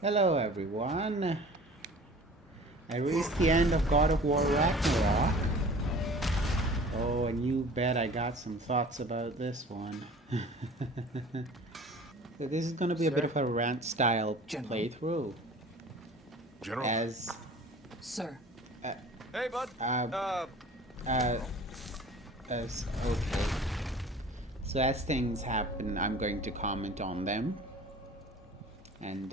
Hello everyone. I reached the end of God of War Ragnarok. Oh, and you bet I got some thoughts about this one. So this is gonna be a bit of a rant style playthrough. General? As Sir. Hey, bud. as okay. So as things happen, I'm going to comment on them. And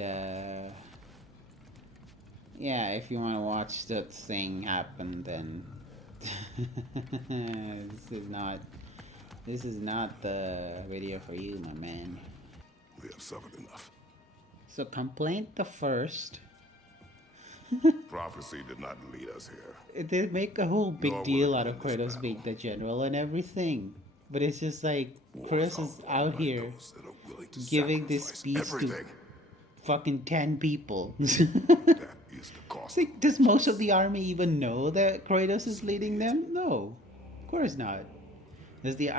yeah, if you want to watch that thing happen, then this is not the video for you, my man. We have suffered enough. So complaint the first. Prophecy did not lead us here. They make a whole big Nor will deal it out win of this Kratos battle. being the general and everything, but it's just like Kratos is out here Those that are willing to giving this sacrifice speech to everything. fucking 10 people. That is the cost. Like, does most of the army even know that Kratos is leading them? No, of course not. There's the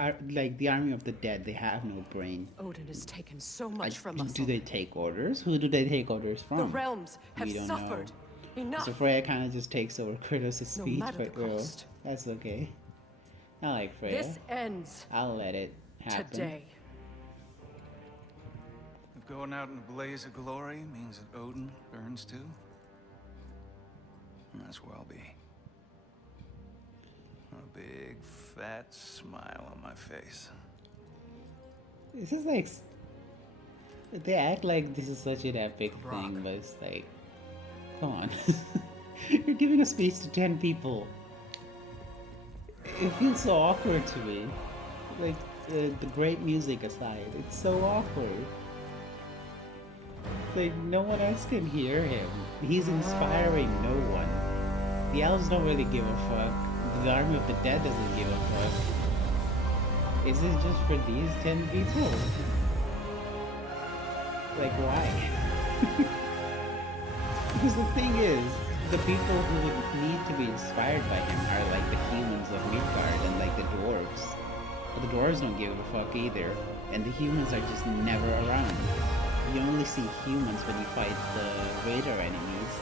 the army of the dead. They have no brain. Odin has taken so much from us. Do they take orders? Who do they take orders from? The realms have We don't suffered. know. Enough. So Freya kind of just takes over Kratos' No speech, matter but the well, cost. that's okay. I like Freya. This ends I'll let it happen. today. If going out in a blaze of glory means that Odin burns too, that's where I'll be. A big, fat smile on my face. This is like, they act like this is such an epic thing, but it's like, come on. You're giving a speech to 10 people. It feels so awkward to me. Like, the great music aside, it's so awkward. Like, no one else can hear him. He's inspiring no one. The elves don't really give a fuck. The army of the dead doesn't give a fuck. Is this just for these 10 people? Like, why? Because the thing is, the people who would need to be inspired by him are like the humans of Midgard and like the dwarves. But the dwarves don't give a fuck either, and the humans are just never around. You only see humans when you fight the raider enemies,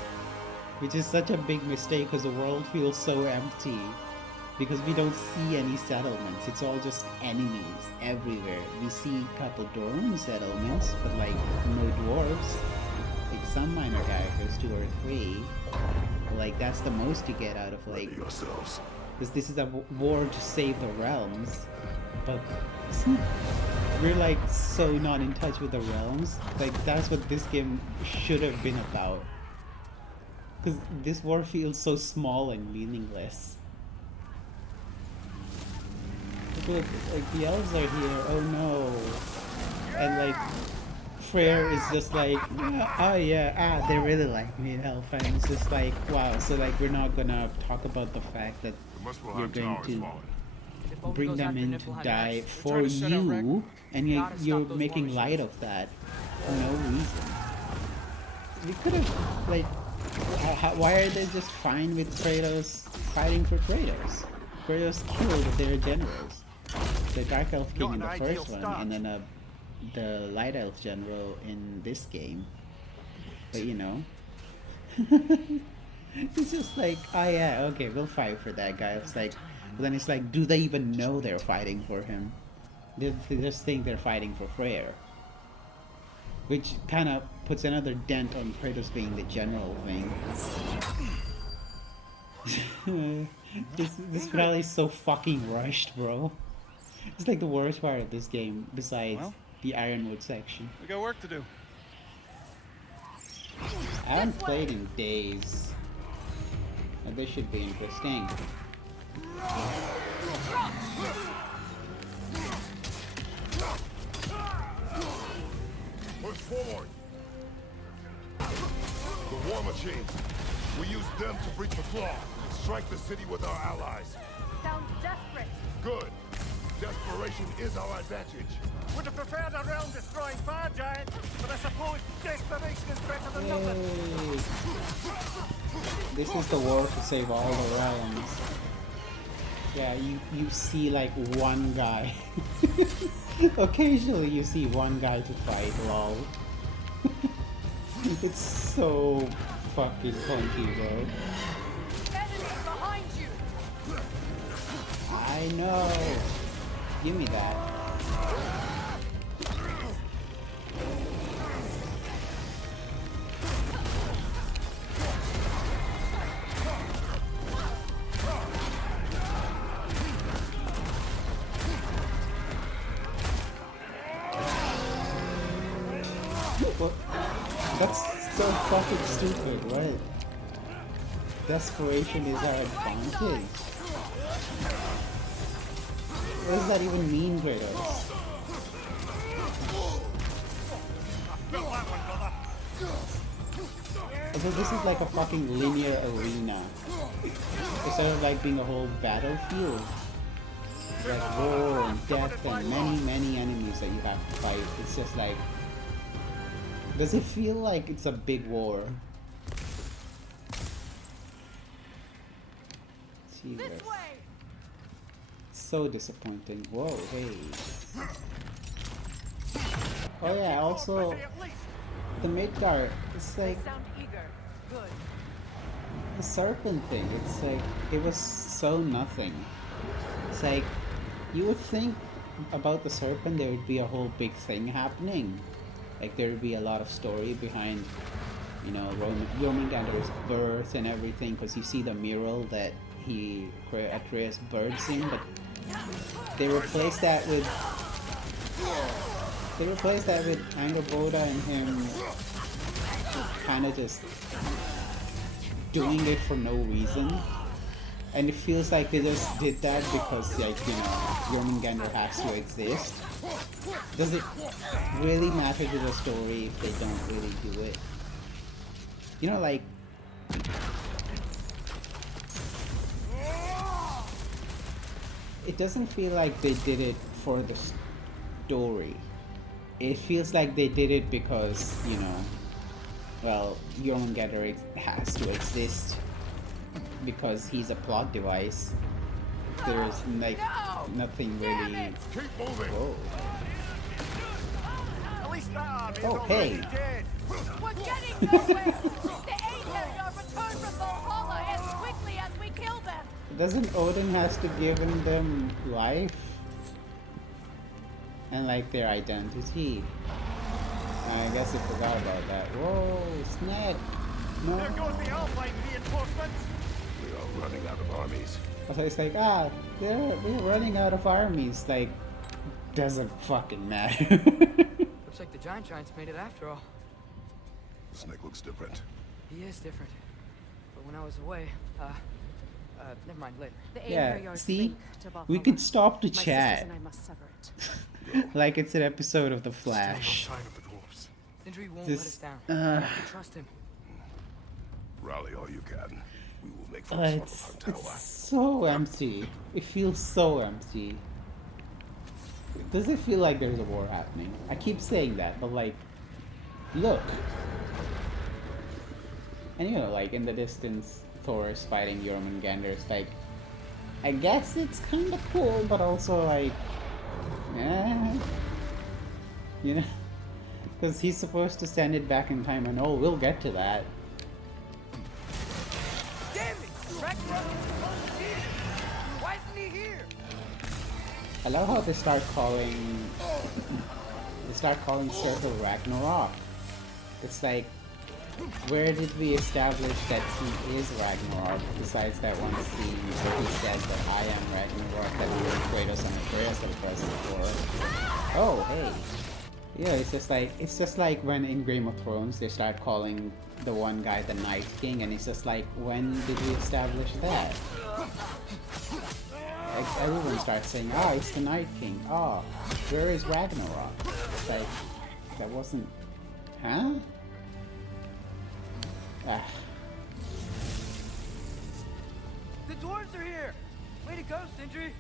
which is such a big mistake because the world feels so empty. Because we don't see any settlements, it's all just enemies everywhere. We see a couple dorm settlements, but like no dwarves. Like some minor characters, 2 or 3. Like that's the most you get out of like. Ready yourselves. Because this is a war to save the realms, but we're like so not in touch with the realms. Like that's what this game should have been about. Because this war feels so small and meaningless. Look, like the elves are here, oh no. And like Freyr is just like, oh yeah, they really like me in Hellfire. And it's just like, wow, so like we're not gonna talk about the fact that you're going to bring them in to die for you, and you're making light of that for no reason. We could have, like, why are they just fine with Kratos fighting for Kratos? Kratos killed their generals. The Dark Elf King in the first one, and then the Light Elf General in this game. But you know, it's just like, oh yeah, okay, we'll fight for that guy. It's like, but then it's like, do they even know they're fighting for him? They just think they're fighting for Freyr. Which kind of puts another dent on Kratos being the general thing. This finale is so fucking rushed, bro. It's like the worst part of this game, besides the Ironwood section. We got work to do. I haven't played in days. But this should be interesting. Push forward. The war machines. We use them to breach the flaw and strike the city with our allies. Sounds desperate. Good. Desperation is our advantage. Would have preferred a realm destroying fire giant, but I suppose desperation is better than nothing. Yay. This is the war to save all the realms. Yeah, you see like one guy. Occasionally you see one guy to fight, lol. It's so fucking clunky, bro. Enemy behind you! I know. Give me that. What? That's so fucking stupid, right? Desperation is our advantage. What does that even mean, Kratos? So this is like a fucking linear arena. Instead of like being a whole battlefield. Like war and death and many enemies that you have to fight. It's just like... Does it feel like it's a big war? Jesus. This way! So disappointing. Whoa, hey. Oh yeah, also the Midgard, it's like Sound eager. Good. the serpent thing. It's like it was so nothing. It's like you would think about the serpent there would be a whole big thing happening. Like there would be a lot of story behind, you know, Jormungandr's birth and everything, because you see the mural that Atreus birds in, but they replaced that with Angerboda and him kind of just doing it for no reason. And it feels like they just did that because, like, you know, Jormungandr has to exist. Does it really matter to the story if they don't really do it? You know, like... It doesn't feel like they did it for the story. It feels like they did it because, you know, well, Jormungandr has to exist because he's a plot device. There's like nothing really. Keep moving. Whoa. At least that army is Oh, already hey. dead. We're getting nowhere! The Aether are returned from Valhalla as quickly as we kill them! Doesn't Odin has to give them life? And like their identity? I guess I forgot about that. Whoa, snap! No. There goes the Alpine reinforcements. We are running out of armies. So it's like, we're running out of armies. Like, doesn't fucking matter. Looks like the giants made it after all. The snake looks different. He is different. But when I was away, never mind, later. The Yeah, Aether see? link to We Valhalla. could stop to My sisters chat. and I must sever it. Like it's an episode of The Flash. Sign of the dwarves. Sindri won't let us Just, down. You have to trust him. Rally all you can. We will make for the It's tower. so empty. It feels so empty. Does it feel like there's a war happening? I keep saying that, but like, look. And you know, like in the distance, Thor is fighting Jormungandr. It's like, I guess it's kind of cool, but also like, you know, because he's supposed to send it back in time, and oh, we'll get to that. Damn it! Ragnarok is supposed to be here! Why isn't he here? I love how they start calling Circle Ragnarok. It's like, where did we establish that he is Ragnarok? Besides that one scene where he said that I am Ragnarok, that we were Kratos and Atreus that present for. Oh, hey. Yeah, it's just like when in Game of Thrones they start calling the one guy the Night King, and it's just like, when did we establish that? Like, everyone starts saying, it's the Night King. Where is Ragnarok? It's like, that wasn't... Huh? The dwarves are here! Way to go, Sindri!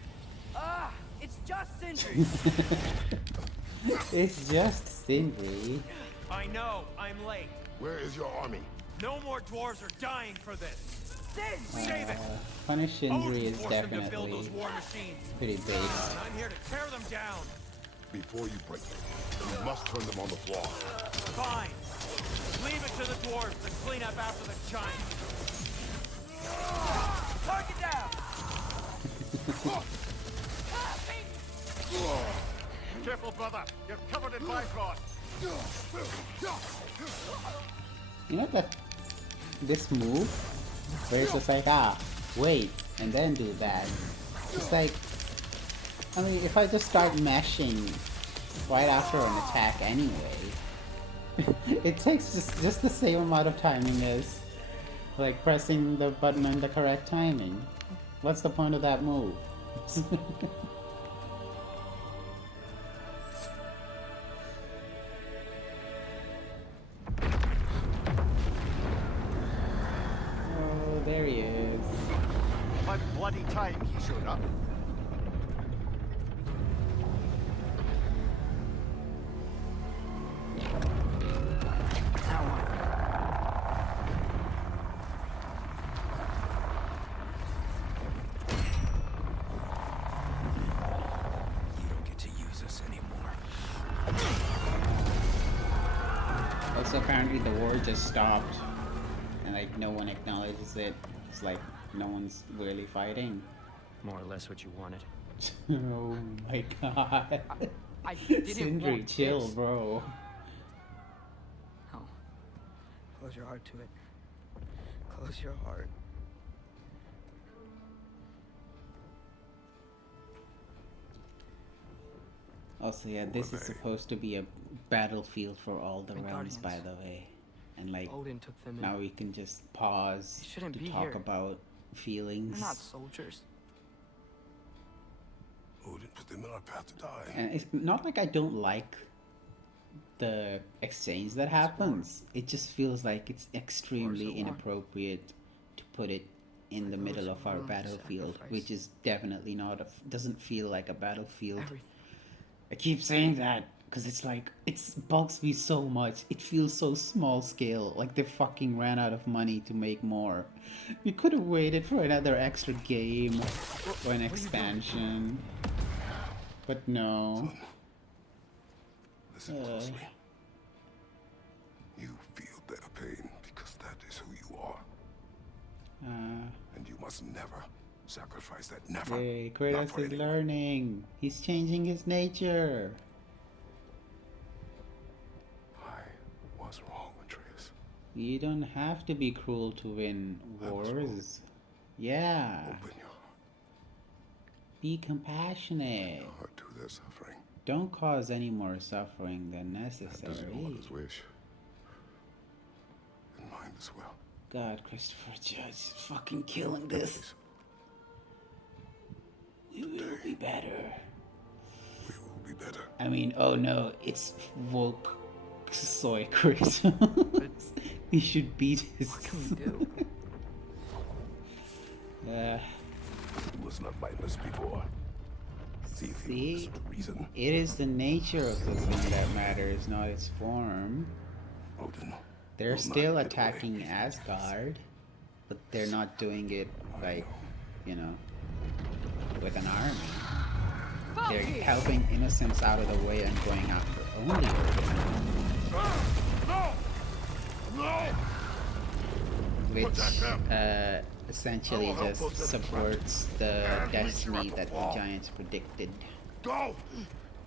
It's just Sindri! It's just Sindri. I know, I'm late. Where is your army? No more dwarves are dying for this. Save it! Punish Sindri is Force them to build those definitely war machines. pretty based. And I'm here to tear them down. Before you break them, you must turn them on the floor. Fine. Leave it to the dwarves to clean up after the giant. Target down! Careful, brother. You're covered in Bifrost. You know that this move where it's just like, wait, and then do that. It's like, I mean, if I just start mashing right after an attack anyway, it takes just the same amount of timing as like pressing the button in the correct timing. What's the point of that move? Oh, there he is. By bloody time he showed up. You don't get to use us anymore. Also, apparently the war just stopped, and like no one acknowledges it. It's like no one's really fighting. More or less what you wanted. Oh my god. I didn't Sindri, want chill, this. bro. Oh. Close your heart to it. Close your heart. Also, yeah, this is supposed to be a battlefield for all the And realms, by Guardians. the way. And like, Odin took them in. now we can just pause They shouldn't to be talk here. about feelings. They're not soldiers. Odin put them in our path to die. And it's not like I don't like the exchange that happens. It just feels like it's extremely war. inappropriate to put it in the Those middle who of are our willing to battlefield, sacrifice. which is definitely not doesn't feel like a battlefield. Everything. I keep saying that because it's like, it bugs me so much. It feels so small scale, like they fucking ran out of money to make more. We could have waited for another extra game or an expansion, but no. Listen closely. You feel their pain because that is who you are. And you must never sacrifice that. Never. Hey, Not Kratos for is anyone. learning. He's changing his nature. I was wrong, Atreus. You don't have to be cruel to win I was wrong. wars. Yeah. Open your Be compassionate. heart to their suffering. Don't cause any more suffering than That is your necessary. mother's wish. And mine as well. God, Christopher Judge is fucking killing this. We will be better. We will be better. I mean, oh no, it's woke soy Kratos. We should beat his. What can we do? He was not mindless before. See if you See? listen to reason. It is the nature of the thing that matters, not its form. Odin. They're will still not get away. attacking Asgard, but they're not doing it like, you know, with an army. They're helping innocents out of the way and going after only Odin, No! No! which essentially I will help just us get supports the And we destiny trap that the the wall. giants predicted. Go!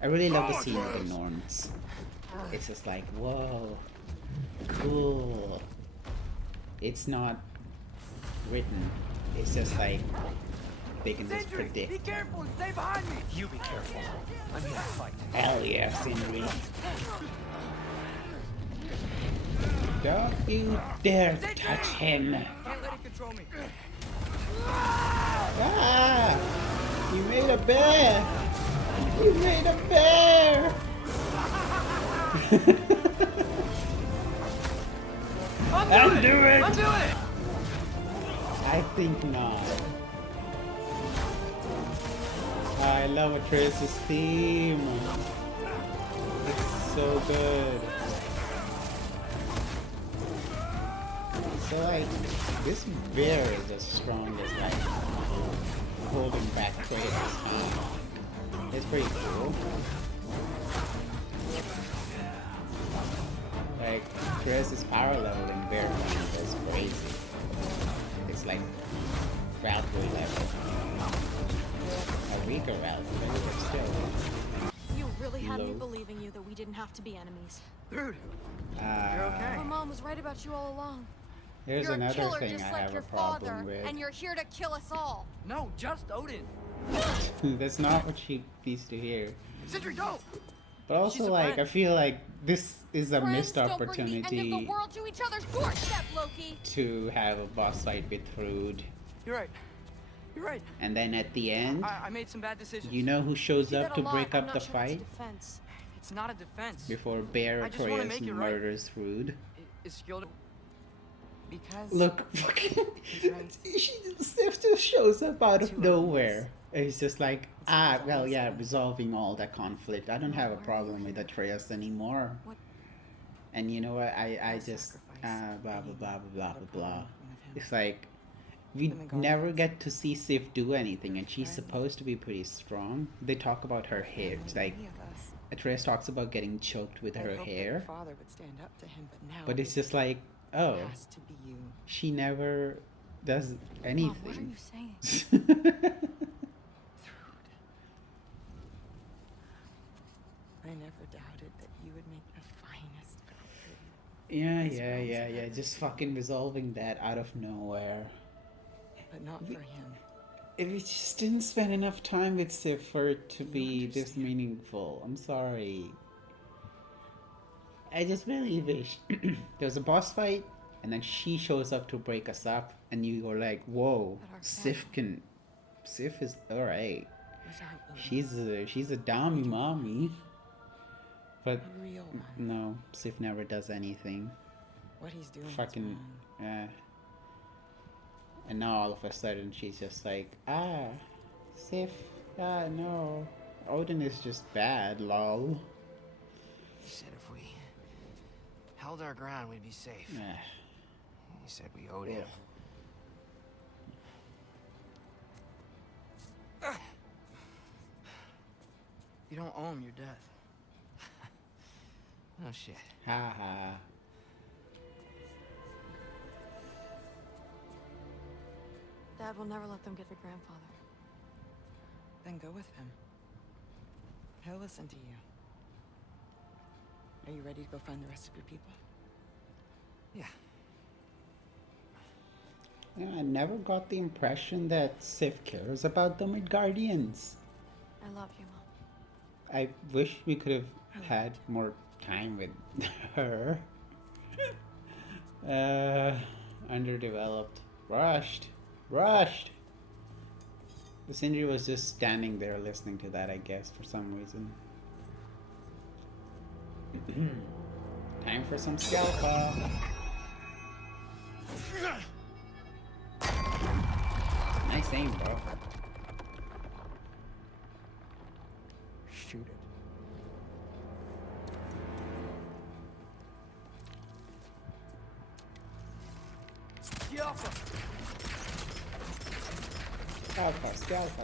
I really love the Go, scene with the Atreus. Norns. It's just like, whoa, cool. It's not written. It's just like they can just Sentry, be predict. careful and stay behind me. You be careful. I'm here to fight. Hell yeah, Sindri. Don't you dare touch him. Can't let it control me. Ah! You made a bear! You made a bear! Undo it! Undo it! I think not. I love Atreus' theme. It's so good. So like, this bear is as strong as like holding back Kratos. It's pretty cool. Like, Atreus is power leveling very that's crazy. It's like Valkyrie level. A weaker Valkyrie, but still. You really had me Low. believing you that we didn't have to be enemies. Dude, you're okay. My mom was right about you all along. Here's You're a another killer thing just I like have a your problem father, with. and you're here to kill us all. No, just Odin. That's not what she needs to hear. Sindri, don't! But also, She's a like, I friend. feel like this is a Friends missed don't bring the end of opportunity the world to each other's doorstep, Loki. to have a boss fight with Thrud. You're right. You're right. And then at the end, I made some bad decisions. you know who shows You up did to a lot. break I'm up not the sure fight? It's defense. It's not a defense. Before Bear I just wanna Atreus make it right. murders Thrud. It's skilled. Because. Look, she still shows up out of nowhere. It's just like, well, yeah, resolving all that conflict. I don't have a problem with Atreus anymore. What? And you know what? I just, blah, blah, blah, blah, blah, blah. It's like, we never get to see Sif do anything, and she's supposed to be pretty strong. They talk about her hair. It's like, Atreus talks about getting choked with her hair. Father would stand up to him, but now But it's just like, oh, it has to be you. she never does Mom, what are anything. you saying? I never doubted that you would make the finest Valkyrie, Yeah. Just fucking resolving that out of nowhere. but not for him. We just didn't spend enough time with Sif for it to be this meaningful. I'm sorry. I just really wish there's a boss fight, and then she shows up to break us up, and you go like, "Whoa, But our Sif is alright. Without She's a dummy mommy." But a real one. no, Sif never does anything. What he's doing Fucking, is wrong. and now all of a sudden she's just like, Sif, no, Odin is just bad, lol. He said if we held our ground, we'd be safe. Ah, He said we owed him. You don't owe him your death. Oh shit. ha ha. Dad will never let them get your grandfather. Then go with him. He'll listen to you. Are you ready to go find the rest of your people? Yeah. Yeah, I never got the impression that Sif cares about the Midgardians. I love you, Mom. I wish we could have had more time with her. Underdeveloped. Rushed. The Sindri was just standing there listening to that, I guess, for some reason. Time for some scalpa. Nice aim, bro. Shoot it.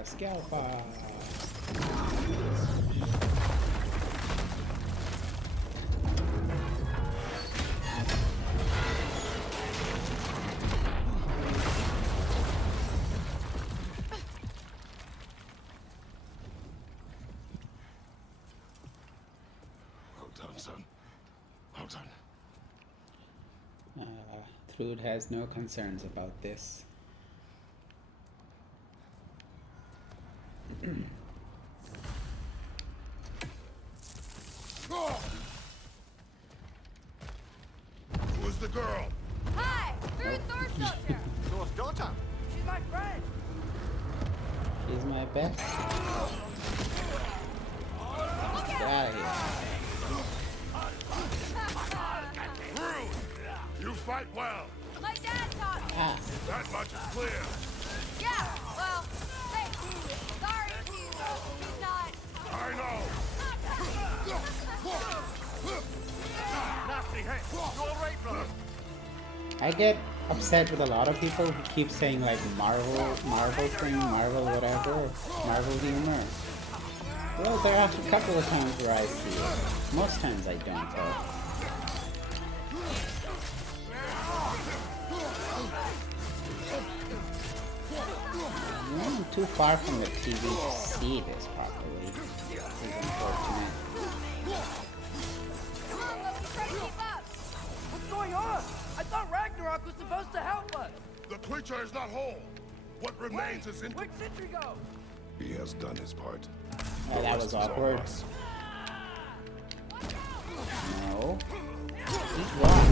Scalpa. Well done, son. Well done. Thrud has no concerns about this. Who's the girl? Hi! Through Thornfilter! Thor's daughter. She's my friend. She's my best. Get out of here. Rude! You fight well. My dad taught me! Ah, That much is clear. Yeah, well, thanks. Sorry, he's not... I know. Nasty hit. You all right, brother? I get upset with a lot of people who keep saying like Marvel thing, Marvel whatever, Marvel humor. Well, there are a couple of times where I see it. Most times I don't, though. too far from the TV to see this properly. It's unfortunate. Come on, Loki, try to keep up. What's going on? I thought Ragnarok was supposed to help us. The creature is not whole. What remains is Where'd Sentry go? He has done his part. Oh, that was awkward. No. Eat rock.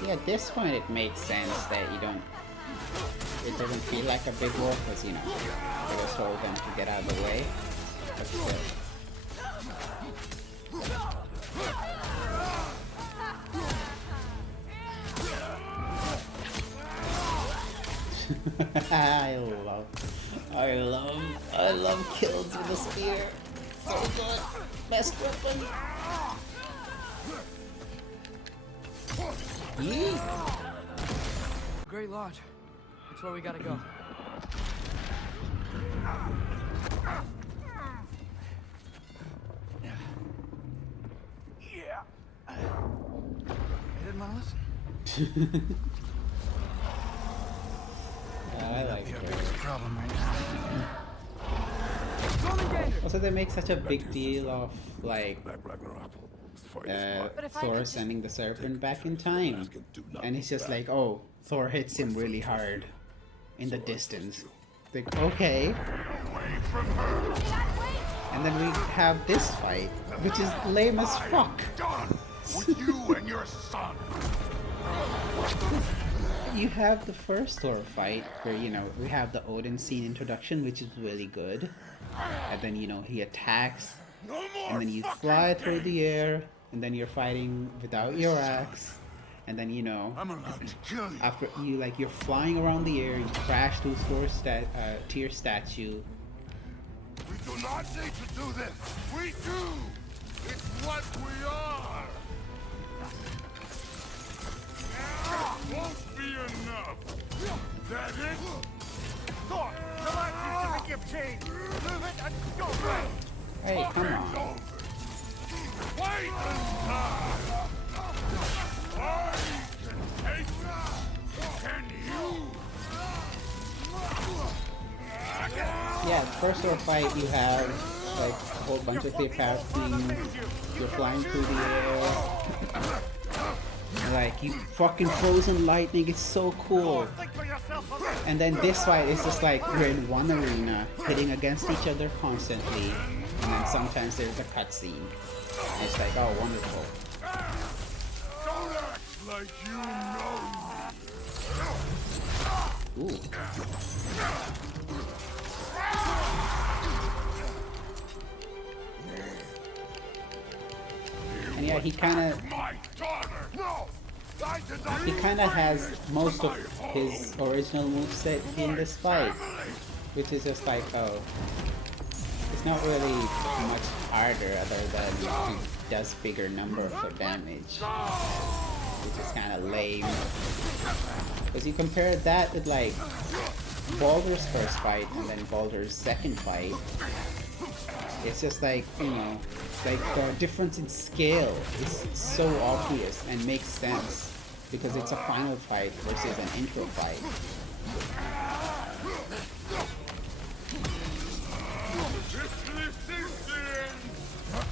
See, at this point it makes sense that you don't... It doesn't feel like a big war, because, you know, they just told them to get out of the way. But still. I love kills with the spear. So good. Best weapon. Yeet. Great Lodge. It's where we gotta go. Yeah. You didn't want to listen? I like Be a it. big problem right now. Also, they make such a big deal of, like, That Ragnarok. Fight is mine. But if I Thor could just- sending the serpent back in time. And it's just like, oh, Thor hits him really hard in the distance. Like, okay. And then we have this fight, which is lame as fuck. Done with you and your son. You have the first Thor fight where, you know, we have the Odin scene introduction, which is really good. And then, you know, he attacks, No more. and then you fly through the air, and then you're fighting without your axe. And then, you know, I'm allowed to kill you. after you, like, you're flying around the air, you crash through Thor's tier statue. We do not need to do this. We do. It's what we are. Won't be enough. That it? Thor, the line seems to be give change. Move it and go for it. Hey, come It's on. over. Wait and die. I can take it. Can you? Yeah, the first Thor fight, you have, like, a whole bunch of theater things. You're flying through the air. Like, you fucking frozen lightning, it's so cool. Think for yourself a little. And then this fight is just like we're in one arena, hitting against each other constantly, and then sometimes there's a cutscene. And it's like, oh, wonderful. Don't act like you know me. Ooh. And yeah, he kind of My daughter. No. I did not. he kind of has most of his original moveset in this fight, which is just like, oh, it's not really much harder other than he does bigger number for damage, which is kind of lame. Because you compare that with like Baldur's first fight and then Baldur's second fight, it's just like, you know, like the difference in scale is so obvious and makes sense because it's a final fight versus an intro fight.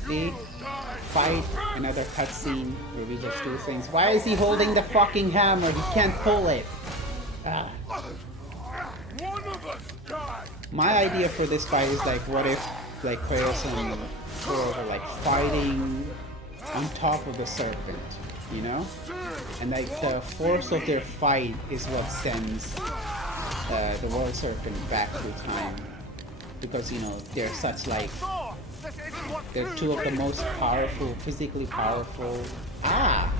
See? Fight, another cutscene where we just do things. Why is he holding the fucking hammer? He can't pull it. Ah. One of us died. My idea for this fight is like, what if like Kratos and Thor were like fighting on top of the serpent, you know? And like the force of their fight is what sends the world serpent back through time. Because, you know, they're such like, Thor, this isn't what they're two of the most powerful, physically powerful. Ah!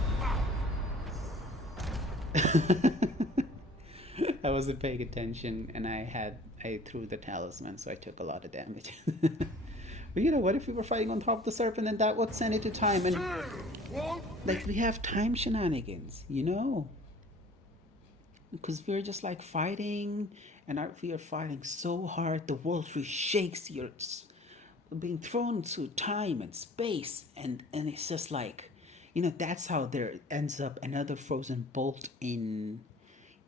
I wasn't paying attention and I threw the talisman, so I took a lot of damage. But you know, what if we were fighting on top of the serpent and that would send it to time and like we have time shenanigans, you know? Because we're just like fighting and we are fighting so hard the world shakes, you're being thrown to time and space and it's just like, you know, that's how there ends up another frozen bolt in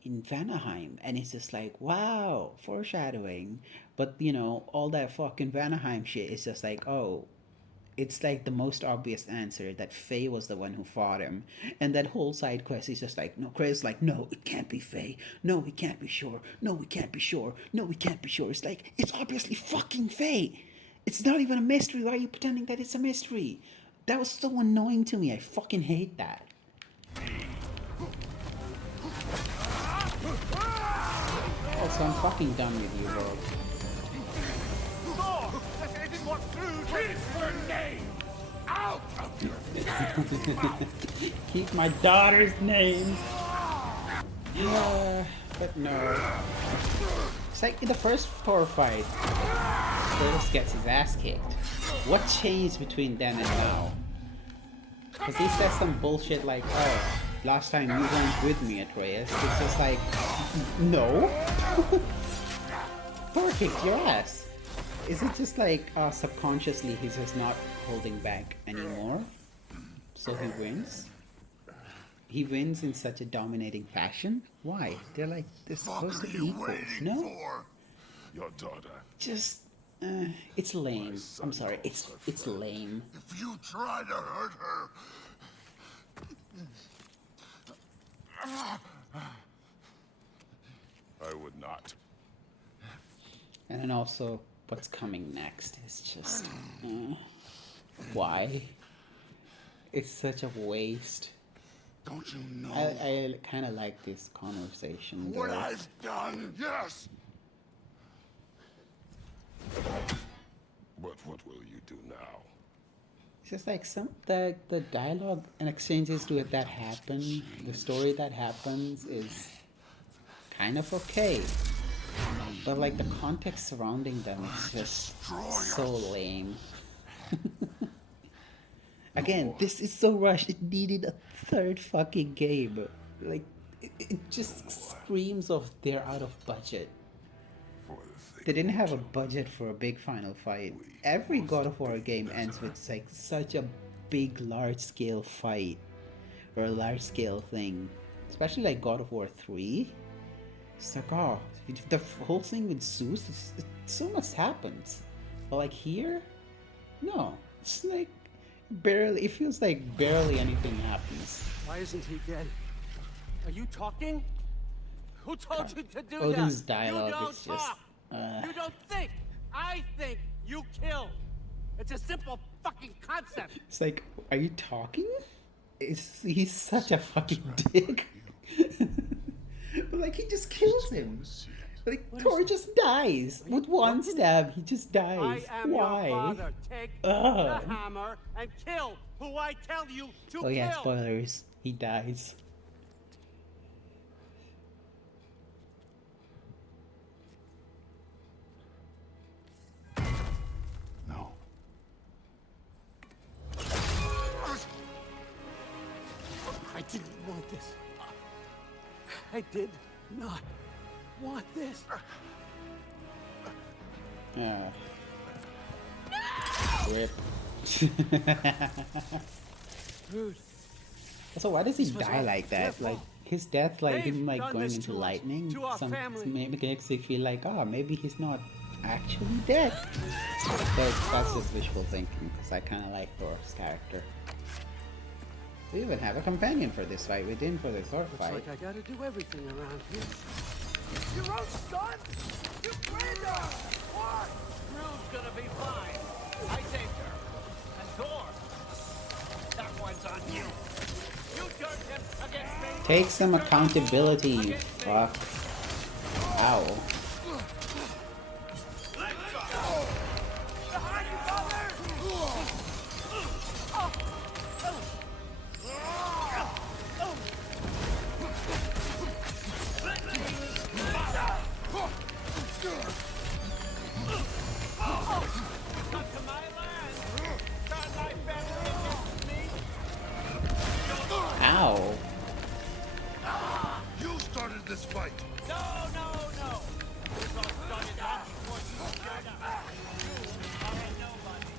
in Vanaheim, and it's just like, wow, foreshadowing. But you know, all that fucking Vanaheim shit is just like, oh, it's like the most obvious answer that Faye was the one who fought him, and that whole side quest is just like, no, Kratos like, no, it can't be Faye. No, we can't be sure. No, we can't be sure. No, we can't be sure. It's like, it's obviously fucking Faye. It's not even a mystery. Why are you pretending that it's a mystery? That was so annoying to me. I fucking hate that. Also, I'm fucking done with you, bro. Thor! This isn't what through. Keep her name out of your mouth. Keep my daughter's name. Yeah, but no. It's like in the first Thor fight, Kratos gets his ass kicked. What changed between then and now? Because he says some bullshit like, oh, last time you weren't with me, Atreus. It's just like, no. Thor kicked your ass. Is it just like subconsciously he's just not holding back anymore? So he wins? He wins in such a dominating fashion? Why? They're supposed to be equals, no? For your daughter. Just, it's lame. I'm sorry, it's lame. If you try to hurt her, I would not. And then also, what's coming next is just, why? It's such a waste. Don't you know I kind of like this conversation. what though. I've done? Yes. But what will you do now? It's just like the dialogue and exchanges that happen, the story that happens is kind of okay. But like the context surrounding them is just so lame. Again, this is so rushed. It needed a third fucking game. Like, it just screams of they're out of budget. They didn't have a budget for a big final fight. Every God of War game ends with like such a big, large-scale fight or a large-scale thing. Especially like God of War 3. It's like, oh, the whole thing with Zeus, so much happens. But like here, no. It's like barely. It feels like barely anything happens. Why isn't he dead? Are you talking? Who told you to do Odin's that? dialogue You don't is just. talk. You don't think. I think. You kill. It's a simple fucking concept. It's like, are you talking? He's such a fucking dick. But like, he just kills him. Like, Thor just dies. With one stab, he just dies. I am Why? your father. Take the hammer and kill who I tell you to kill. Oh yeah, spoilers. He dies. No. I didn't want this. I did not want this. Rip. Rude. So why does he This was die all like their that? Like fault. his death, like They've him like done going this into to us, lightning, to our family. maybe makes you feel like, oh, maybe he's not actually dead. But that's just wishful thinking, because I kind of like Thor's character. We even have a companion for this fight. We didn't for the Thor Looks fight. like I gotta do everything around here. Your own son? You blamed her! What? Rue's gonna be fine. I saved her. And Thor. That one's on you. You turned him against me. Take some accountability, you fuck. Ow. Behind you, father! Come to my land. Turn my family against me. Ow. You started this fight. No. This all started long before you showed up. You are a nobody.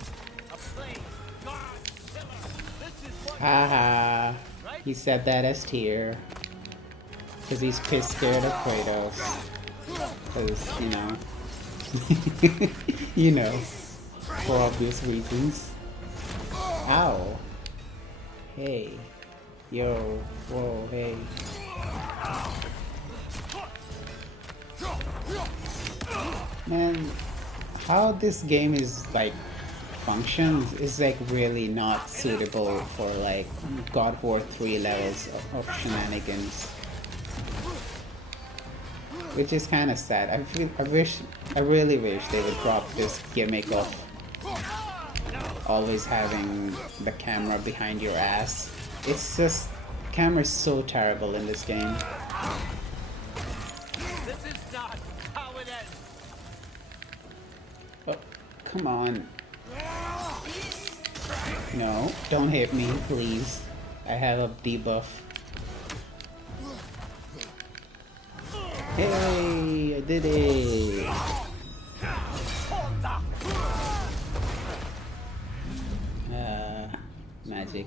A plain god killer. This is what Haha. He said that as Tyr. Because he's pissed scared of Kratos. Because, you know. You know. For obvious reasons. Ow. Hey. Yo. Whoa, hey. Man, how this game is like functions is like really not suitable for like God of War 3 levels of shenanigans. Which is kind of sad. I really wish they would drop this gimmick of always having the camera behind your ass. It's just, camera is so terrible in this game. This is not how it ends. Oh, come on. No, don't hit me, please. I have a debuff. Hey, I did it! Magic.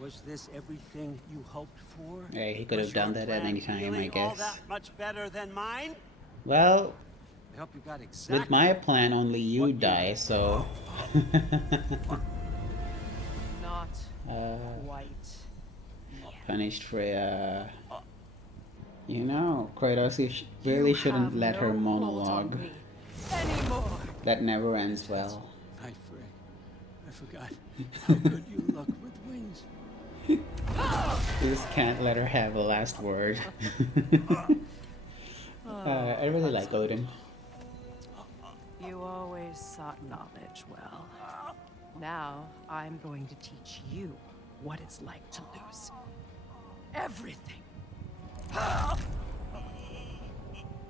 Was this everything you hoped for? Hey, he could have done that at any time, I All guess. that much better than mine? Well, I hope you got exactly with my plan, only you die, so. Not quite. Punished Freya. You know, Kratos, you really shouldn't let her monologue. Anymore. That never ends well. Hi, Frey. I forgot how good you look with wings. You just can't let her have a last word. I really like Odin. You always sought knowledge well. Now I'm going to teach you what it's like to lose everything.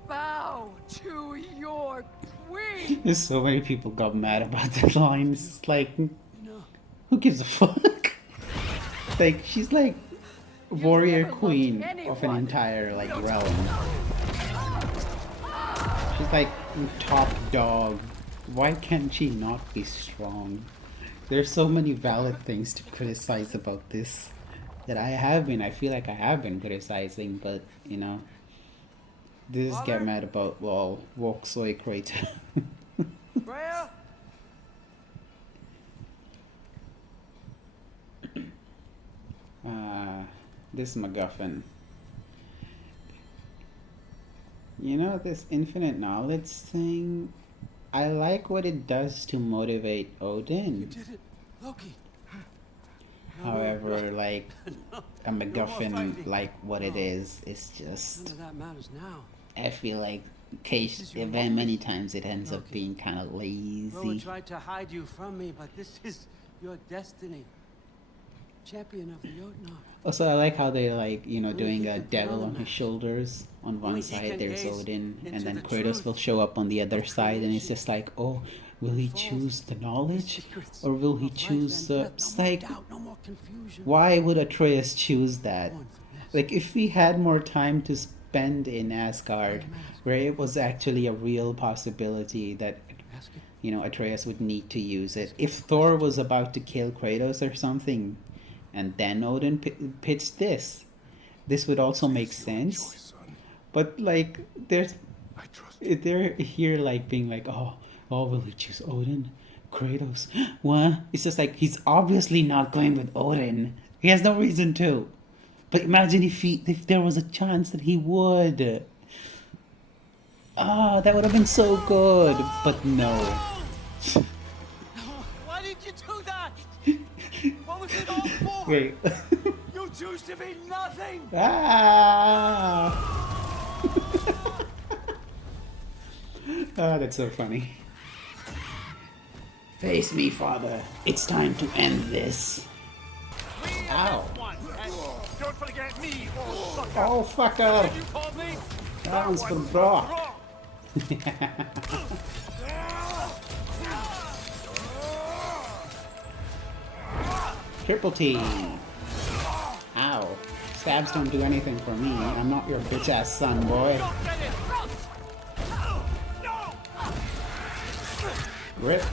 Bow to your queen. There's so many people got mad about that line. It's like, who gives a fuck? Like, she's like warrior queen of an entire like realm. She's like top dog. Why can't she not be strong? There's so many valid things to criticize about this that I feel like I have been criticizing, but you know, they just get mad about, well, walk soy Kratos. Freya? This MacGuffin. You know, this infinite knowledge thing, I like what it does to motivate Odin. You did it, Loki. However, like, a MacGuffin, like what it is, it's just, None of that matters now. I feel like, many times it ends up being kind of Rowan lazy. tried to hide you from me, but this is your destiny. Champion of the Jotnar. Also, I like how they like, you know, doing a devil on his shoulders. On one Only he side can there's gaze Odin, and into then the Kratos truth will show up on the other of side, and it's creation. just like, oh, will he choose the knowledge? Secrets Or will he of life choose and the... death. It's No more like, doubt, no more confusion. why would Atreus choose that? Born from this. Like, if we had more time to spend in Asgard, where it was actually a real possibility that, Ask it. you know, Atreus would need to use it. If Thor was about to kill Kratos or something, and then Odin pitched this would also make sense. But like, they're here like being like, oh, will he choose Odin? Kratos? What? It's just like, he's obviously not going with Odin. He has no reason to. But imagine if there was a chance that he would. Ah, that would have been so good. But no. Why did you do that? What was it all for? Wait. You choose to be nothing. Ah! Oh, that's so funny. Face me, father. It's time to end this. Ow. Don't forget me, old fucker. Oh, fucker. You called me? That one's for Brock. Triple T. Ow. Stabs don't do anything for me. I'm not your bitch ass son, boy. Rip.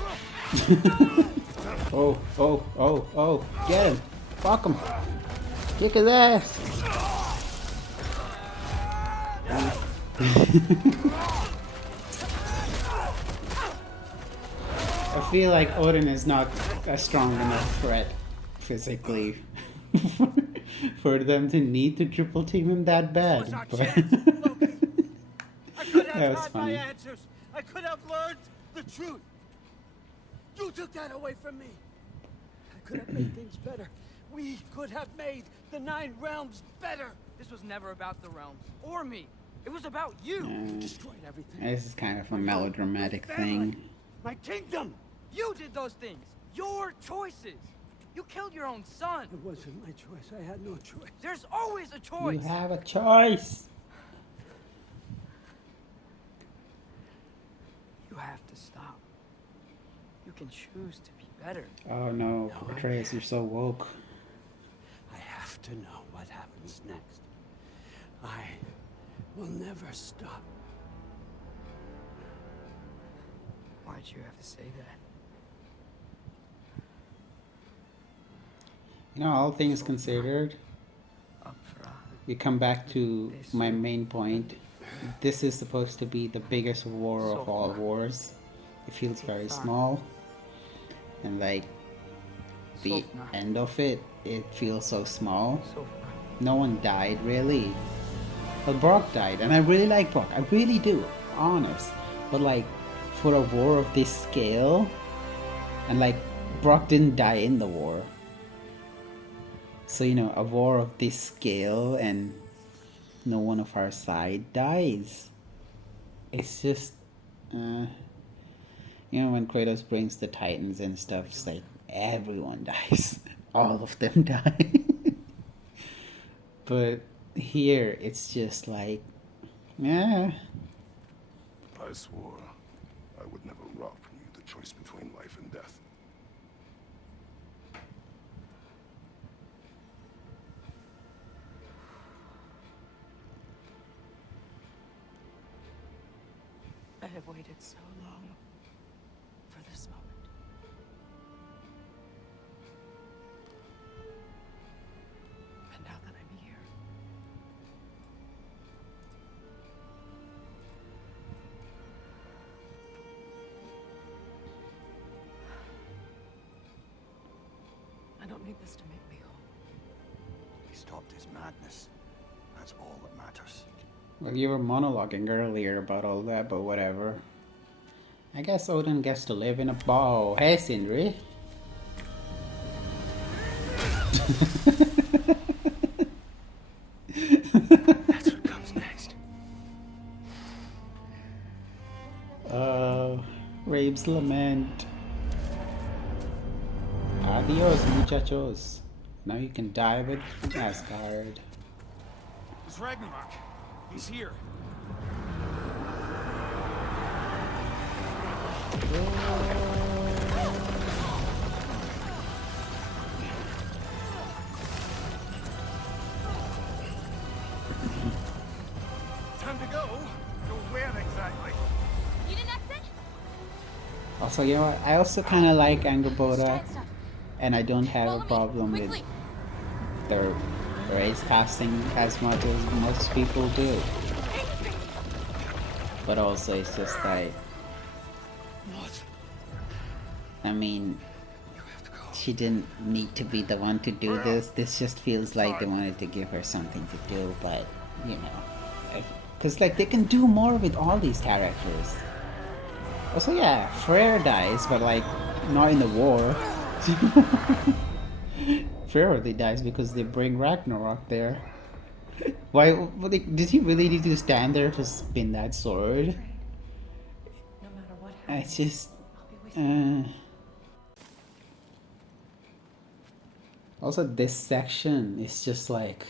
Oh. Get him. Fuck him. Kick his ass. I feel like Odin is not a strong enough threat physically for them to need to triple team him that bad. This was our But chance, Loki. I could That have was had my funny. answers. I could have learned the truth. You took that away from me. I could have made things better. We could have made the 9 realms better. This was never about the realms or me. It was about you. Destroyed everything. this is kind of a melodramatic thing. My kingdom. You did those things. Your choices. You killed your own son. It wasn't my choice. I had no choice. There's always a You choice. have a choice. You have to stop. You can choose to be better. Oh no, Atreus, you're so woke. I have to know what happens next. I will never stop. Why'd you have to say that? You know, all things considered, Up for we come back to my main point. This is supposed to be the biggest war of all wars. It feels very small. And like, the end of it, it feels so small. No one died, really. Well, Brock died, and I really like Brock. I really do, honest. But like, for a war of this scale, and like, Brock didn't die in the war. So, you know, a war of this scale and no one of our side dies. It's just, you know, when Kratos brings the Titans and stuff, it's like everyone dies. All of them die. But here, it's just like, yeah. I swore I would never rob from you the choice between life and death. I have waited so long for this moment. And now that I'm here, I don't need this to make me whole. He stopped his madness. That's all that matters. Well, you were monologuing earlier about all that, but whatever. I guess Odin gets to live in a ball. Hey, Sindri. That's what comes next. Rabe's Lament. Adios, muchachos. Now you can die with Asgard. It's Ragnarok. He's here. Time to go. Go where exactly? You didn't exit? Also, you know what? I also kind of like Angerboda, and I don't have a problem with their race casting as much as most people do. But also, it's just like, I mean, she didn't need to be the one to do this. This just feels like they wanted to give her something to do, but, you know. Because, like, they can do more with all these characters. Also, yeah, Freyr dies, but, like, not in the war. Freyr only dies because they bring Ragnarok there. Why? Did he really need to stand there to spin that sword? No matter what happens, It's just... I'll be with you. Also, this section is just like,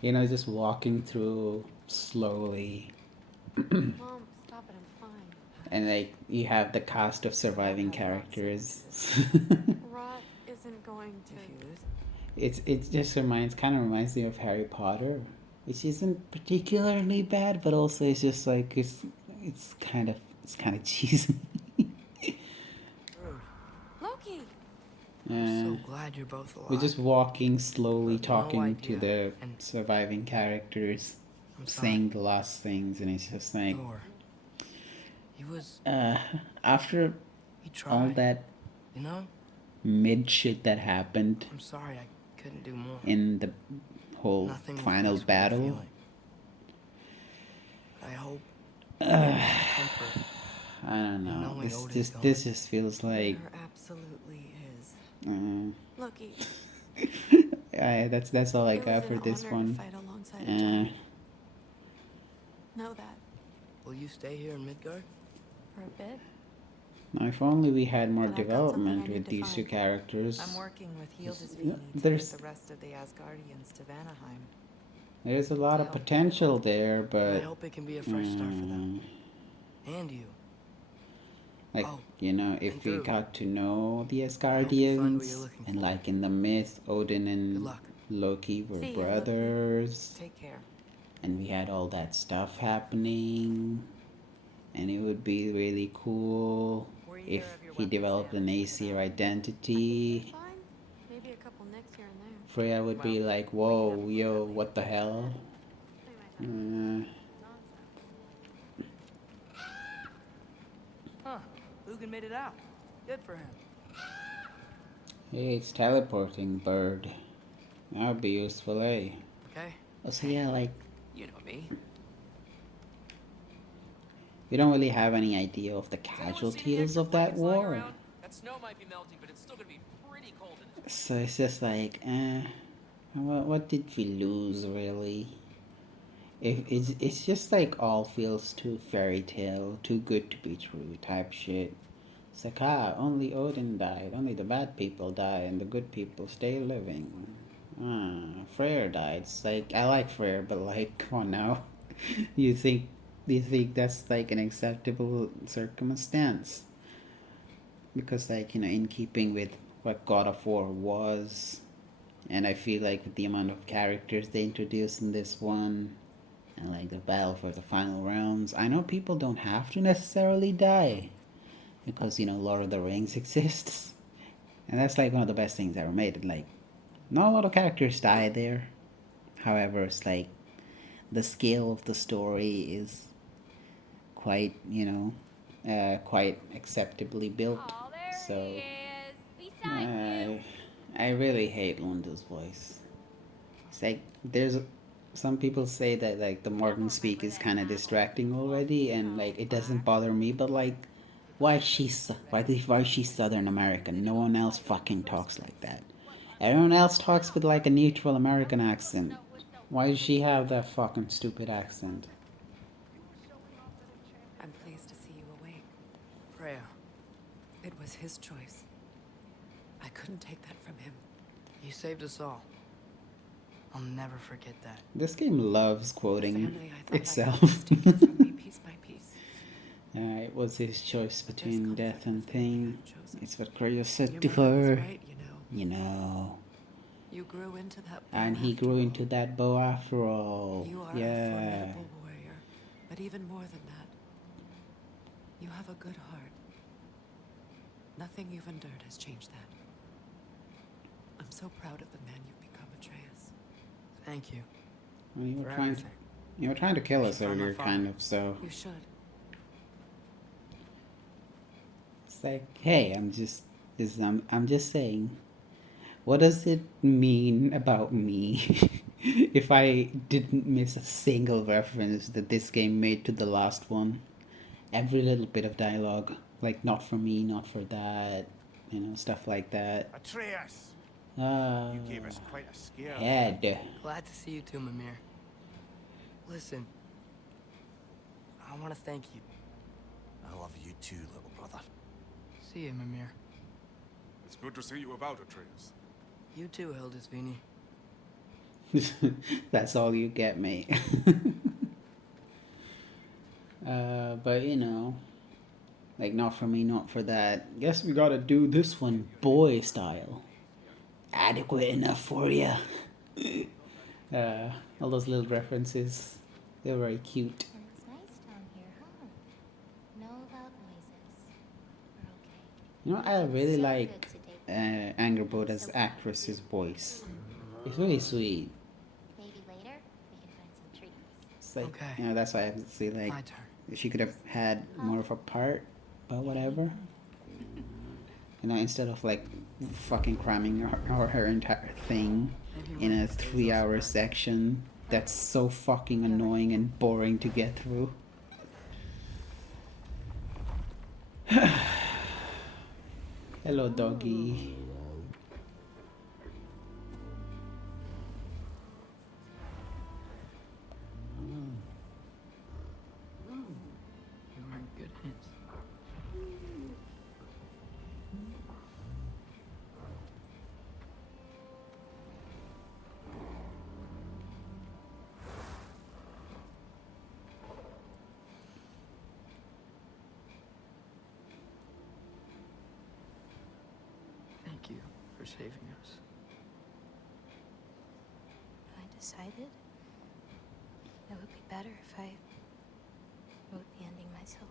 you know, just walking through slowly. Mom, stop it, I'm fine. And like, you have the cast of surviving characters. Rot isn't going to... It just kind of reminds me of Harry Potter, which isn't particularly bad, but also it's just like, it's kind of cheesy. Loki! I'm so glad you're both alive. We're just walking slowly, But no talking to idea. the And- surviving characters. saying the last things, and it's just like, Thor. He was. after He tried. all that You know? mid shit that happened I'm sorry I couldn't do more. in the whole Nothing will final fix what you're battle, feeling. I hope. Comfort. I don't know. knowing Odin's This gone. this just feels like There absolutely is. uh, Loki, that's all I it got was for an this honor one. to fight alongside a Uh, giant. Know that Will you stay here in Midgard? for a bit. now if only we had more But I've got something I development need with to these two find. characters. I'm working with Yeah, Hildisvini to there's- get the rest of the Asgardians to Vanaheim. There's a lot of potential there, I but hope it can be a fresh start for them. And you. like, Oh, you know, and if we Drew. got to know the hope you find what you're Asgardians, looking and for. like in the myth, Odin Good and luck. Loki were See ya, Loki. brothers, Take care. and we had all that stuff happening, and it would be really cool Were you if aware of your he weapons developed an damage to Aesir them? identity. Fine. Maybe a couple nicks here and there. Freya would be like, whoa, yo, what the hell? Huh. Lugan made it out. Good for him. Hey, it's teleporting, bird. That would be useful, eh? Okay? Oh, so yeah, like, You know me. we don't really have any idea of the casualties of that war. That snow might be melting, but it's still gonna be pretty cold in this. So it's just like, what did we lose, really? It's just like all feels too fairy tale, too good to be true type shit. It's like, only Odin died, only the bad people die, and the good people stay living. Freyr died. It's like, I like Freyr, but like, come on now. Do you think that's like an acceptable circumstance? Because like, you know, in keeping with what God of War was, and I feel like with the amount of characters they introduced in this one, and like the battle for the final realms, I know people don't have to necessarily die, because, you know, Lord of the Rings exists, and that's like one of the best things ever made. And like, not a lot of characters die there. However, it's like the scale of the story is quite, you know, quite acceptably built. Oh, there So he is. Beside you. I really hate Lunda's voice. It's like there's some people say that like the Morgan speak is kind of distracting already, and like it doesn't bother me, but like why is she Southern American? No one else fucking talks like that. Everyone else talks with like a neutral American accent. Why does she have that fucking stupid accent? I'm pleased to see you awake. Freya. It was his choice. I couldn't take that from him. You saved us all. I'll never forget that. This game loves quoting Family I thought itself. I had taken from me piece by piece. It was his choice between death and pain. It's what Kratos said Your to mother was her. right, you know. You know. You grew into that bow And he after grew all. into that bow after all. You are a Yeah. formidable warrior, but even more than that, you have a good heart. Nothing you've endured has changed that. I'm so proud of the man you've become, Atreus. Thank you. Well, you For were trying to, everything. you were trying to kill us Find my earlier, father. kind of. So You should. it's like, hey, I'm just saying. What does it mean about me if I didn't miss a single reference that this game made to the last one? Every little bit of dialogue, like not for me, not for that, you know, stuff like that. Atreus! Ah, You gave us quite a scare. head. Glad to see you too, Mimir. Listen. I want to thank you. I love you too, little brother. See you, Mimir. It's good to see you about, Atreus. You too, Hildisvini. That's all you get, mate. But you know, like not for me, not for that. Guess we gotta do this one boy style. Adequate enough for ya. All those little references, they're very cute. And it's nice down here, huh? No loud noises. We're okay. You know, I really So like good today. Angerboda's actress's voice. It's really sweet. Maybe later we can find some treats. It's like, Okay. you know, that's why I say like My turn. she could have had more of a part, but whatever. You know, instead of like fucking cramming her entire thing in a 3-hour section that's so fucking annoying and boring to get through. Hello, doggy. You aren't good hints. Thank you for saving us. I decided it would be better if I wrote the ending myself.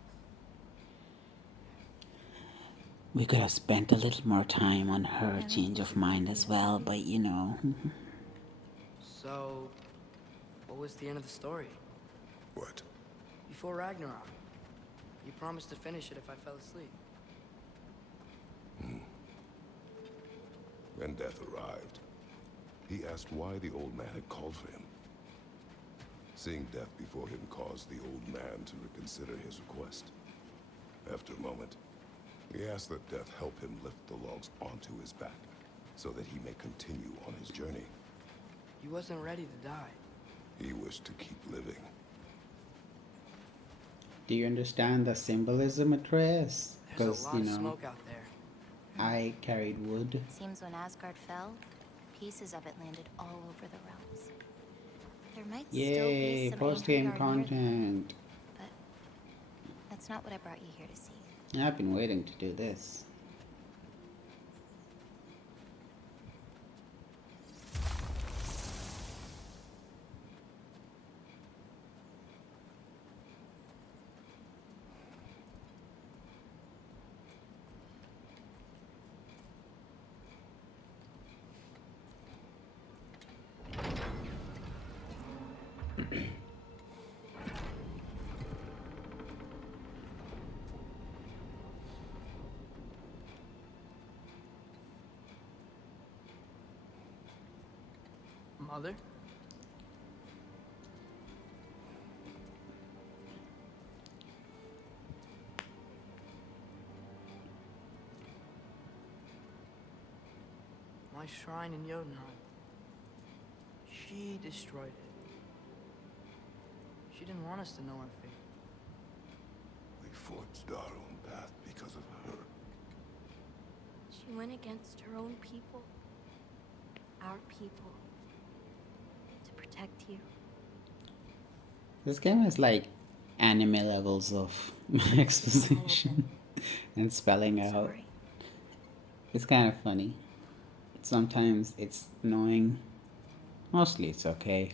We could have spent a little more time on her change of mind as well, but you know. So, what was the end of the story? What? Before Ragnarok, you promised to finish it if I fell asleep. When death arrived, he asked why the old man had called for him. Seeing death before him caused the old man to reconsider his request. After a moment, he asked that death help him lift the logs onto his back, so that he may continue on his journey. He wasn't ready to die. He wished to keep living. Do you understand the symbolism, Atreus? There's Because, a lot you of know, smoke out there. I carried wood. It seems when Asgard fell, pieces of it landed all over the realms. There might still Yay, be some post-game ancient guard near them, content. but that's not what I brought you here to see. I've been waiting to do this. Mother? My shrine in Jotunheim. She destroyed it. She didn't want us to know our fate. We forged our own path because of her. She went against her own people. Our people. To protect you. This game is like anime levels of exposition and spelling out. Sorry. It's kind of funny. Sometimes it's annoying. Mostly it's okay.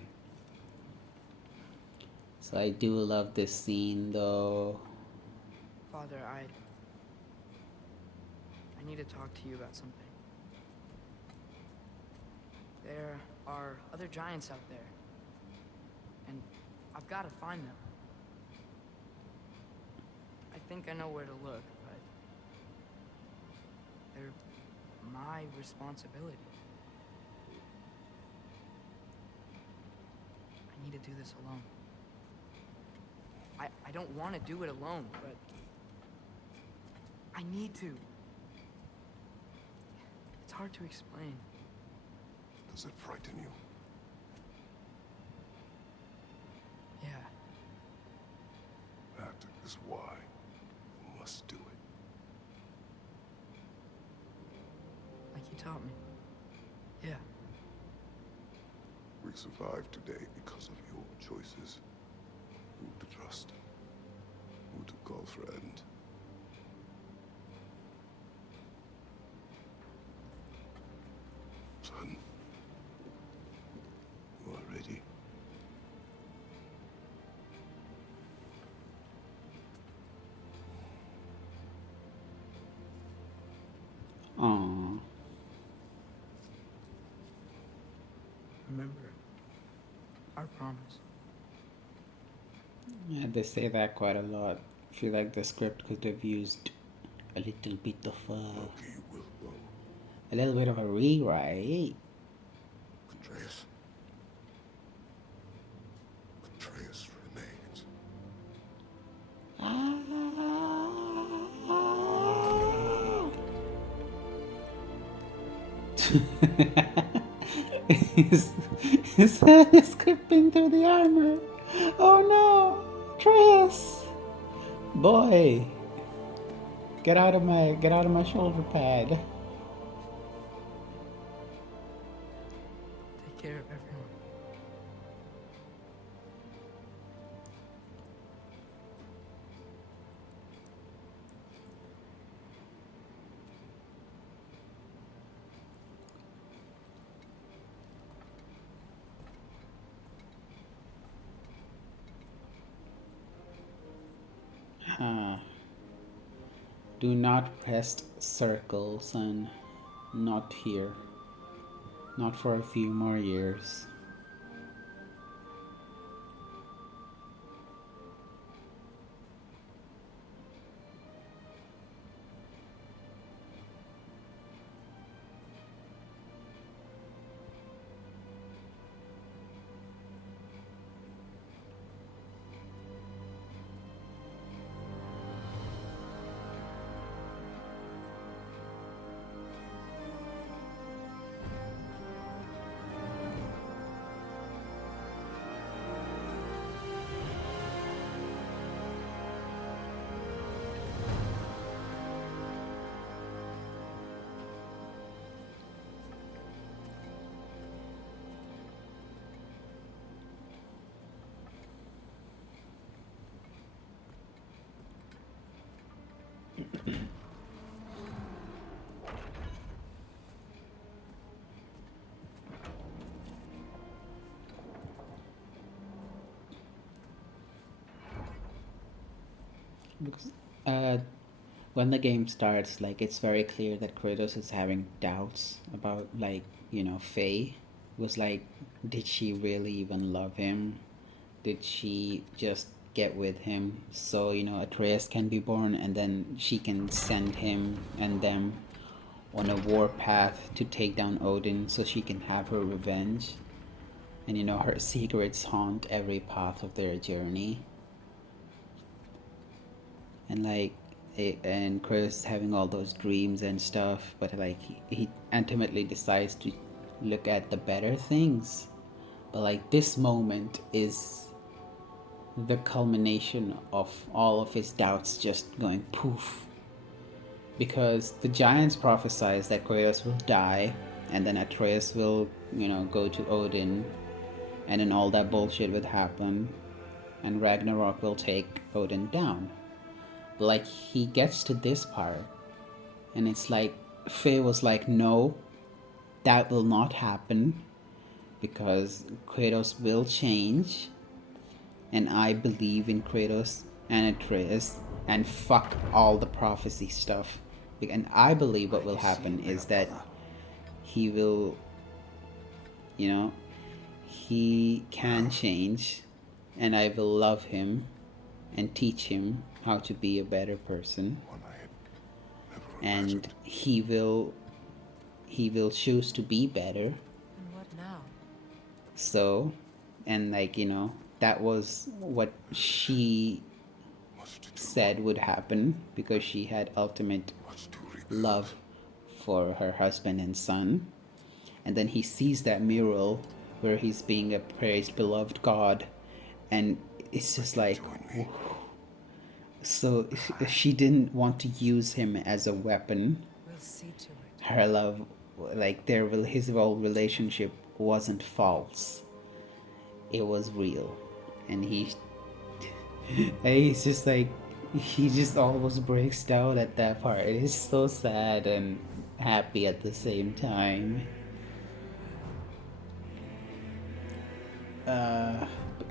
So I do love this scene though. Father, I need to talk to you about something. There are other giants out there. And I've got to find them. I think I know where to look, but they're my responsibility. I need to do this alone. I don't want to do it alone, but I need to. It's hard to explain. Does it frighten you? Yeah. That is why you must do it. Like you taught me. Yeah. We survived today because of your choices. Who to trust, who to call friend. Son, you are ready. Aww. Remember our promise. Yeah, they say that quite a lot. I feel like the script could have used a little bit of a little bit of a rewrite. Atreus. Atreus remains. His head is clipping through the armor. Oh no, Atreus! Boy, get out of my shoulder pad. Take care of everyone. Do not press circle, son. Not here. Not for a few more years. Because, when the game starts, like, it's very clear that Kratos is having doubts about, like, Faye. It was like, did she really even love him? Did she just get with him so, Atreus can be born, and then she can send him and them on a war path to take down Odin so she can have her revenge? And, her secrets haunt every path of their journey. And and Chris having all those dreams and stuff, but like he ultimately decides to look at the better things. But like this moment is the culmination of all of his doubts just going poof. Because the giants prophesize that Kratos will die, and then Atreus will, go to Odin, and then all that bullshit would happen, and Ragnarok will take Odin down. Like, he gets to this part, and it's like, Faye was like, no, that will not happen, because Kratos will change, and I believe in Kratos and Atreus, and fuck all the prophecy stuff. And I believe what will happen is that he will, he can change, and I will love him and teach him how to be a better person, and he will choose to be better. And what now? So, and that was what she said would happen, because she had ultimate love for her husband and son. And then he sees that mural where he's being a praised, beloved god, and it's just like, so she didn't want to use him as a weapon. We'll see to it. Her love, like his whole relationship wasn't false. It was real. And he's just like, he just almost breaks down at that part. It is so sad and happy at the same time.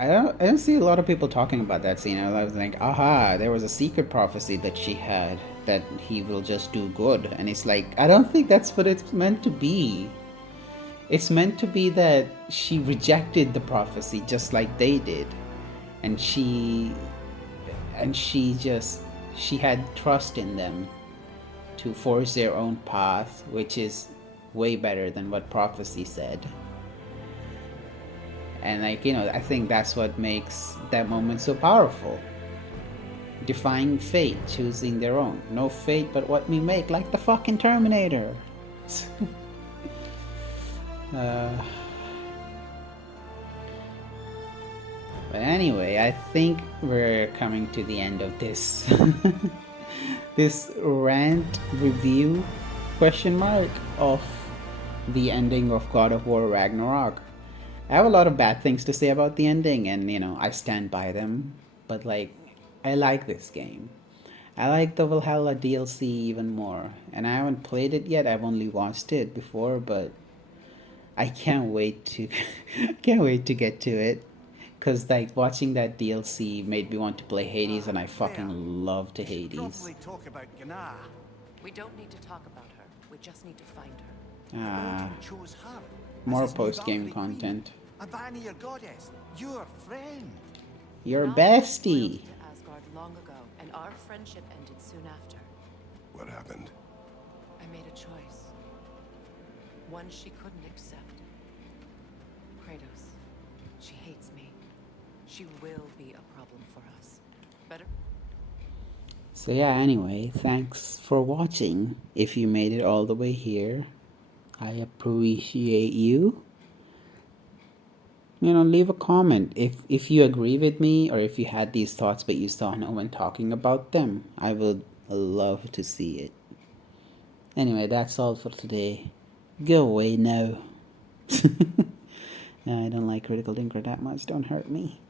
I don't see a lot of people talking about that scene. I was like, aha, there was a secret prophecy that she had, that he will just do good. And it's like, I don't think that's what it's meant to be. It's meant to be that she rejected the prophecy just like they did. and she had trust in them to forge their own path, which is way better than what prophecy said. And like, you know, I think that's what makes that moment so powerful. Defying fate, choosing their own. No fate but what we make, like the fucking Terminator. But anyway, I think we're coming to the end of this this rant review question mark of the ending of God of War Ragnarok. I have a lot of bad things to say about the ending, and you know, I stand by them, but like, I like this game. I like the Valhalla DLC even more, and I haven't played it yet. I've only watched it before, but I can't wait to can't wait to get to it, cause like watching that DLC made me want to play Hades, and I fucking love to Hades. Probably talk about Gnar. We don't need to talk about her. We just need to find her. Ah, Odin chose her. more as his new post-game Valkyrie queen. content. A Vanir goddess, your friend. Your Gnar bestie. went to Asgard long ago, and our friendship ended soon after. What happened? I made a choice. One she couldn't accept. Kratos. She hates me. She will be a problem for us. Better? So yeah, anyway, thanks for watching. If you made it all the way here, I appreciate you. You know, leave a comment if you agree with me, or if you had these thoughts but you saw no one talking about them. I would love to see it. Anyway, that's all for today. Go away now. I don't like Critical Thinker that much. Don't hurt me.